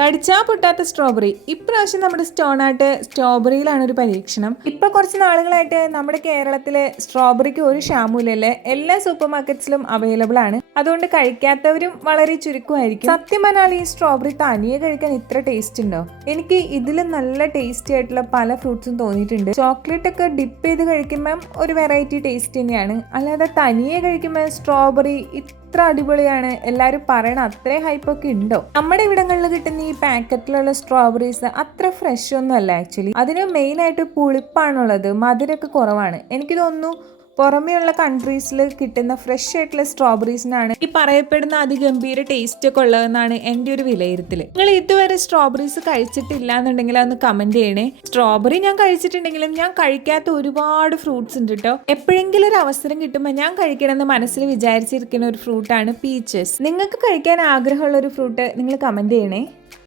കടിച്ചാ പൊട്ടാത്ത strawberry. ഇപ്രാവശ്യം നമ്മുടെ സ്റ്റോണാട്ട് സ്ട്രോബെറിയിലാണ് ഒരു പരീക്ഷണം. ഇപ്പൊ കുറച്ച് നാളുകളായിട്ട് നമ്മുടെ കേരളത്തിലെ സ്ട്രോബെറിക്ക് ഒരു ക്ഷാമൂലല്ലേ, എല്ലാ സൂപ്പർ മാർക്കറ്റ്സിലും അവൈലബിൾ ആണ്. അതുകൊണ്ട് കഴിക്കാത്തവരും വളരെ ചുരുക്കമായിരിക്കും. സത്യം പറഞ്ഞാൽ ഈ സ്ട്രോബെറി തനിയെ കഴിക്കാൻ ഇത്ര ടേസ്റ്റ് ഉണ്ടോ? എനിക്ക് ഇതിൽ നല്ല ടേസ്റ്റി ആയിട്ടുള്ള പല ഫ്രൂട്ട്സും തോന്നിയിട്ടുണ്ട്. ചോക്ലേറ്റ് ഒക്കെ ഡിപ്പ് ചെയ്ത് കഴിക്കുമ്പം ഒരു വെറൈറ്റി ടേസ്റ്റ് തന്നെയാണ്. അല്ലാതെ തനിയെ കഴിക്കുമ്പോൾ സ്ട്രോബെറി ഇത്ര അടിപൊളിയാണ് എല്ലാവരും പറയണം, അത്രയും ഹൈപ്പൊക്കെ ഉണ്ടോ? നമ്മുടെ ഇവിടങ്ങളിൽ കിട്ടുന്ന ഈ പാക്കറ്റിലുള്ള സ്ട്രോബെറീസ് അത്ര ഫ്രഷ് ഒന്നും അല്ല ആക്ച്വലി. അതിന് മെയിനായിട്ട് പുളിപ്പാണുള്ളത്, മധുരമൊക്കെ കുറവാണ്. എനിക്ക് തോന്നുന്നു പുറമെയുള്ള കൺട്രീസിൽ കിട്ടുന്ന ഫ്രഷ് ആയിട്ടുള്ള സ്ട്രോബെറീസിനാണ് ഈ പറയപ്പെടുന്ന അതിഗംഭീര ടേസ്റ്റ് ഒക്കെ ഉള്ളതെന്നാണ് എൻ്റെ ഒരു വിലയിരുത്തൽ. നിങ്ങൾ ഇതുവരെ സ്ട്രോബെറീസ് കഴിച്ചിട്ടില്ല എന്നുണ്ടെങ്കിൽ അതൊന്ന് കമന്റ് ചെയ്യണേ. സ്ട്രോബെറി ഞാൻ കഴിച്ചിട്ടുണ്ടെങ്കിലും ഞാൻ കഴിക്കാത്ത ഒരുപാട് ഫ്രൂട്ട്സ് ഉണ്ട് കേട്ടോ. എപ്പോഴെങ്കിലും ഒരു അവസരം കിട്ടുമ്പോൾ ഞാൻ കഴിക്കണമെന്ന് മനസ്സിൽ വിചാരിച്ചിരിക്കുന്ന ഒരു ഫ്രൂട്ടാണ് പീച്ചസ്. നിങ്ങൾക്ക് കഴിക്കാൻ ആഗ്രഹമുള്ള ഒരു ഫ്രൂട്ട് നിങ്ങൾ കമന്റ് ചെയ്യണേ.